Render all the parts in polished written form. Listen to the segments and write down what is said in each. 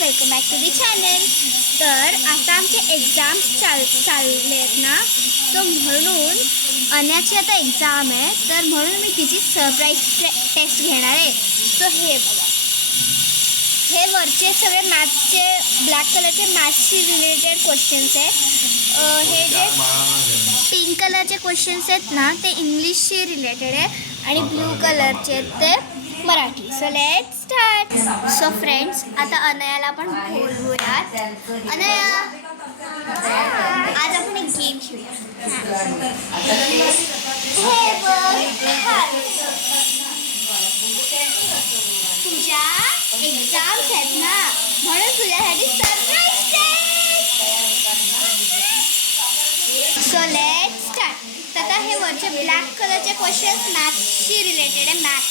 Welcome back to the channel. तर आता आमचे एक्झाम्स चालले आहेत ना, सो म्हणून अण्याची आता एक्झाम आहे, तर म्हणून मी तिची सरप्राईज टेस्ट घेणार आहे. सो हे बघा, हे वरचे सगळे मॅथ्सचे ब्लॅक कलरचे मॅथ्सशी रिलेटेड क्वेश्चन्स आहेत. हे जे पिंक कलरचे क्वेश्चन्स आहेत ना, ते इंग्लिशशी रिलेटेड आहे आणि ब्लू कलरचे ते Marathi. So let's start. So friends, आता अनयाला आपण बोलवूयात. अनया, आज आपण एक गेम खेळूया. हे बघ, तुझ्या एक्झाम्स आहेत ना, म्हणून तुझ्यासाठी surprise test. So let's start. आता हे वरचे ब्लॅक कलरचे क्वेश्चन्स मॅथ्सशी रिलेटेड आहे. मॅथ्स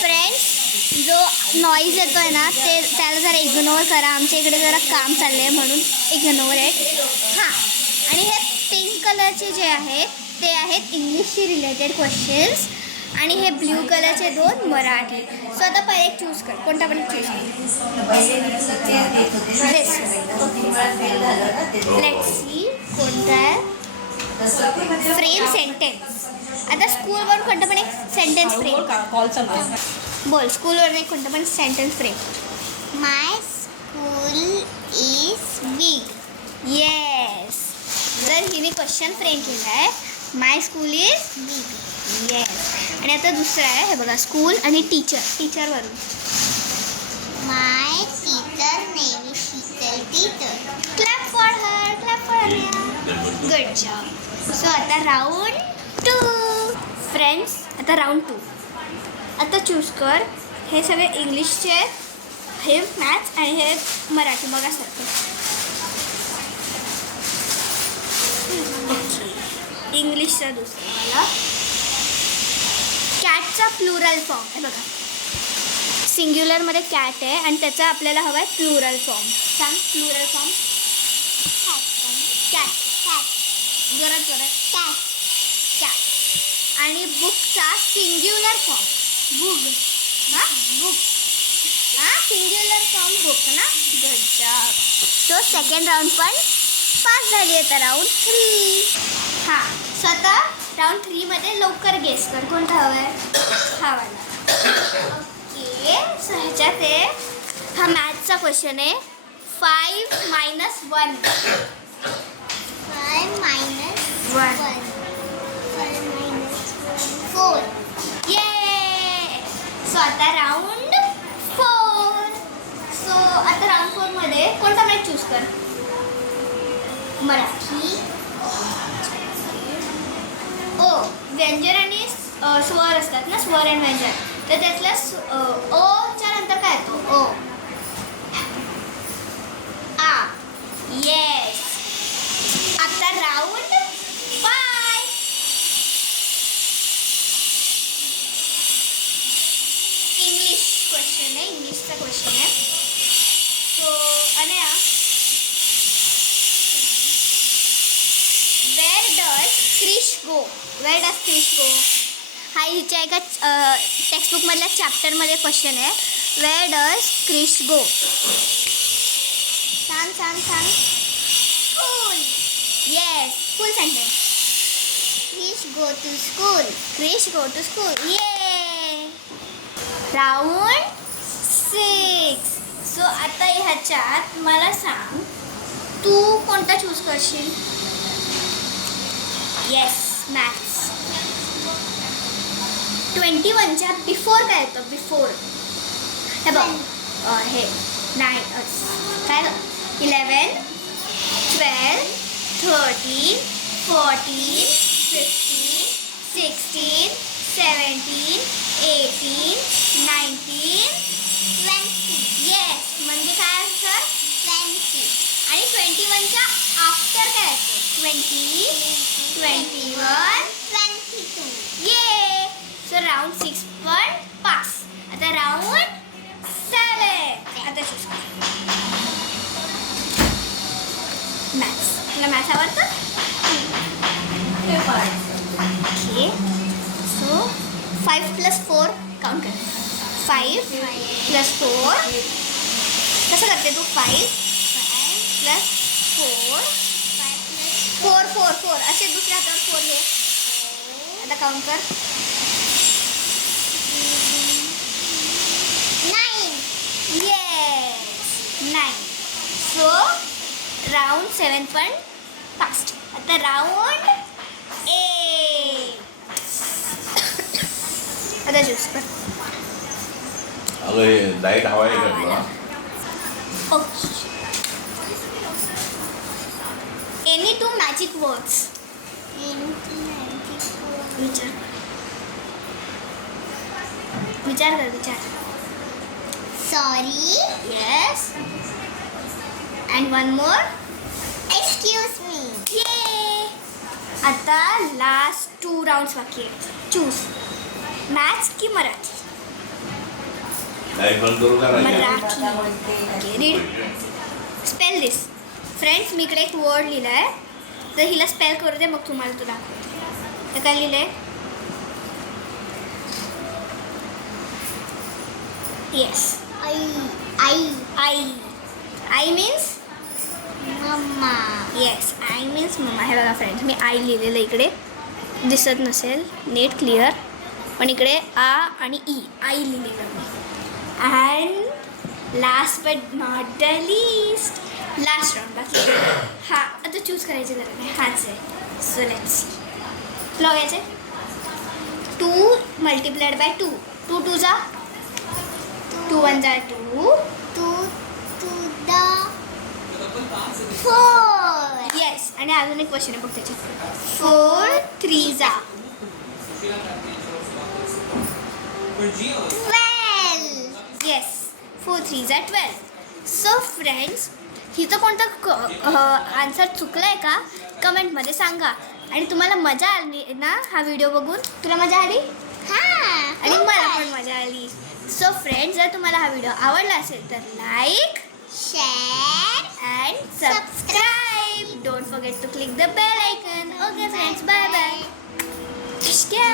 फ्रेंड्स, जो नॉईज येतो आहे ना, त्याला जरा इग्नोर करा. आमच्या इकडे जरा काम चाललं आहे म्हणून इग्नोर आहे. हां, आणि हे पिंक कलरचे जे आहेत ते आहेत इंग्लिशशी रिलेटेड क्वेश्चन्स आणि हे ब्ल्यू कलरचे दोन मराठी. सो आता पहिले एक चूज कर, कोणता पण चूज कर. लेट्स सी कोणता आहे. Frame sentence. आता स्कूलवर कोणतं पण एक सेंटेन्स फ्रेम बोल. स्कूलवर एक कोणतं पण sentence frame. My school is big. Yes. तर हिने क्वेश्चन फ्रेम केला आहे, my school is big. Yes. आणि आता दुसरं आहे, हे बघा, स्कूल आणि टीचर. टीचरवरून my teacher name is Sheetal teacher. Clap for her. Clap for Anaya. Good job. So आता राऊंड 2. फ्रेंड्स, आता राऊंड 2. आता चूज कर. हे सगळे इंग्लिशचे, हे मॅथ्स आणि हे मराठी. बघा सारखं. इंग्लिशचा दुसरा मला कॅटचा प्लुरल फॉर्म. हे बघा, सिंग्युलरमध्ये कॅट आहे आणि त्याचा आपल्याला हवा आहे प्लुरल फॉर्म. सांग प्लुरल फॉर्म. कॅट. कॅट. जोरात जोरात. कॅट. कॅट. आणि बुकचा सिंग्युलर फॉर्म. बुक. हां, बुक. हां, सिंग्युलर फॉर्म बुक ना. Good job. So second round पण पास झाली आहे. तर राऊंड 3. हां, स्वतः राऊंड 3मध्ये लवकर गेस कर कोणता हवा आहे. हा वाला. ओके. सो ह्याच्यात आहे, हा मॅथ्सचा क्वेश्चन आहे. 5 - 1. 5 - 1. 4. ये. सो आता राऊंड 4. सो आता राऊंड 4मध्ये कोणता मॅच चूज कर. मराठी. ओ, व्यंजन आणि स्वर असतात ना, स्वर आणि व्यंजन. तर त्यातल्या ओच्या नंतर काय येतो. ओ. आ. येस. आता राऊंड 5. इंग्लिश क्वेश्चन आहे. इंग्लिशचा क्वेश्चन आहे. So Anaya, where does Krish go. Where does Krish go. हा हिच्या एका टेक्स्टबुकमधल्या चॅप्टरमध्ये क्वेश्चन आहे. Where does Krish go. सांग सांग सांग. School. Yes. Full sentence. Krish go to school. Krish go to school. Yay. Round 6. So आता ह्याच्यात मला सांग, तू कोणता चूज करशील. Yes, maths. 21च्या बिफोर काय येतं. बिफोर हे बघ, हे 9 काय 11, 12, 13, 14, 15, 16, 17, 18, 19, 20. येस. म्हणजे काय आन्सर 20. आणि 21च्या आफ्टर काय येतं. 20, 21, 22. ये. सो राऊंड 6 पण पास. आता राऊंड 7. आता चूज कर. मॅथ्स. तुला मॅथ्स आवडतं. ओके. सो 5 + 4 काउंट कर. 5 + 4 कसं करते तू? 5 प्लस 4 असे दुसऱ्या हातावर 4 घे. आता काउंट कर. 9. येस 9. सो राऊंड 7 पण फास्ट. आता राऊंड 8. आता ज्यूस कर. अगं हे डाएट हवा आहे का तुला? Any 2 magic words. विचार कर. Sorry. Yes. And one more. Excuse me. ये. आता लास्ट 2 राउंड्स बाकी आहेत. चूज मॅथ्स की मराठी? डाएट बंद करू का नाही? मराठी. रीड. स्पेल दिस. फ्रेंड्स, मी इकडे एक वर्ड लिहिला आहे, तर हिला स्पेल करू दे, मग तुम्हाला तो दाखवते. तर काय लिहिलं आहे? येस. आई मीन्स Mama. येस. आई मीन्स मम्मा. हे बघा फ्रेंड्स, मी आई लिहिलेलं इकडे दिसत नसेल नीट क्लिअर, पण इकडे आ आणि ई आई लिहिलेलं मी. And last but not the least, last round बाकी. हा आता चूज करायची गरज नाही, हाच आहे. So let's see. फ्लो घ्यायचे. 2 मल्टिप्लाइड बाय 2. 2 2 जा 2 1 जा 2. 2 to the 4. येस. आणि अजून एक क्वेश्चन आहे बघ त्याच्यात. 4 3 जा 12. येस. 4 3 जा 12. सो फ्रेंड्स, हिचं कोणतं आन्सर चुकलं आहे का कमेंटमध्ये सांगा. आणि तुम्हाला मजा आली ना हा व्हिडिओ बघून? तुला मजा आली? आणि मला पण मजा आली. सो फ्रेंड्स, जर तुम्हाला हा व्हिडिओ आवडला असेल तर like, Share. and subscribe. Don't forget to click the bell icon. Okay friends, bye bye. Just go.